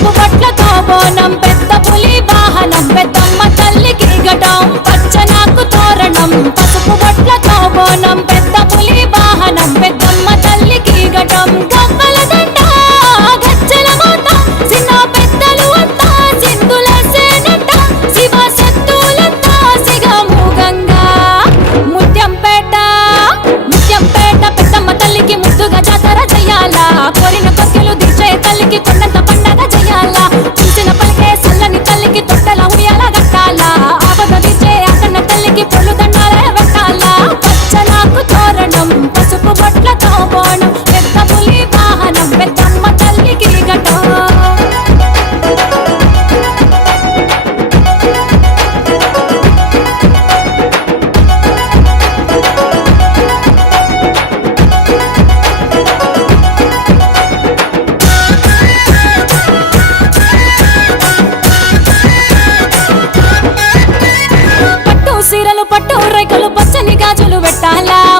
పసుపు బట్లతో బోనం పెద్ద రేకులు పచ్చని గాజులు పెట్టాలా?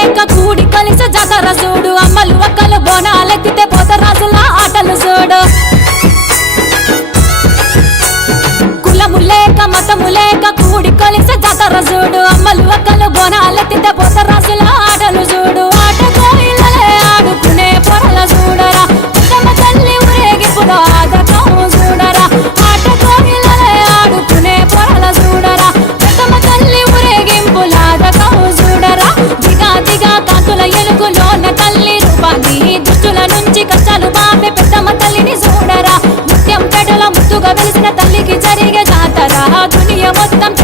జనమ కూడి కలిసి జతర చూడు. అమ్మలు ఒక్కలు బోనాలెత్తితే పోత రాజుల ఆటలు చూడు. కులము లేక మతము లేక కూడి కలిసి జతర చూడు. అమ్మలు ఒక్కలు బోనాలెత్తి রক্তাম